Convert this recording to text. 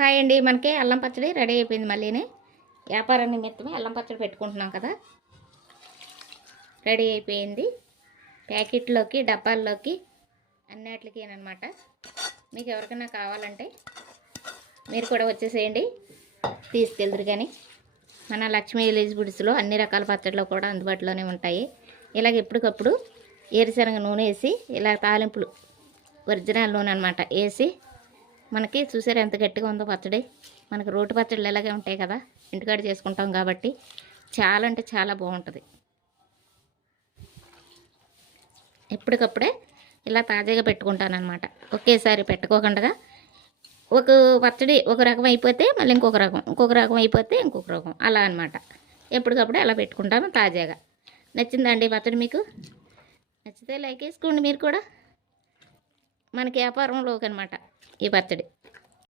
Hi అండి, మనకి అల్లం పచ్చడి రెడీ అయిపోయింది. మళ్ళీనే వ్యాపారం నిమిత్తమే అల్లం పచ్చడి పెట్టుకుంటున్నాం కదా. రెడీ అయిపోయింది. ప్యాకెట్లోకి డబ్బాల్లోకి అన్నిటికి అనమాట. మీకు ఎవరికైనా కావాలంటే మీరు కూడా వచ్చేసేయండి, తీసుకెళ్దురు. కానీ మన లక్ష్మీ విలేజ్ గుడిసెలో అన్ని రకాల పచ్చళ్ళు కూడా అందుబాటులోనే ఉంటాయి. ఇలాగ ఎప్పటికప్పుడు ఏరుశనగ నూనె వేసి ఇలా తాలింపులు ఒరిజినల్ నూనె అనమాట వేసి మనకి చూసారు ఎంత గట్టిగా ఉందో పచ్చడి. మనకి రోటి పచ్చళ్ళు ఇలాగే ఉంటాయి కదా, ఇంటికాడ చేసుకుంటాం కాబట్టి చాలా అంటే చాలా బాగుంటుంది. ఎప్పటికప్పుడే ఇలా తాజాగా పెట్టుకుంటానమాట. ఒకేసారి పెట్టుకోకుండా ఒక పచ్చడి ఒక రకం అయిపోతే మళ్ళీ ఇంకొక రకం, ఇంకొక రకం అయిపోతే ఇంకొక రకం, అలా అనమాట. ఎప్పటికప్పుడే అలా పెట్టుకుంటాను తాజాగా. నచ్చిందండి పచ్చడి? మీకు నచ్చితే లైక్ వేసుకోండి. మీరు కూడా మనకి వ్యాపారంలోకి అనమాట ఈ పచ్చడి.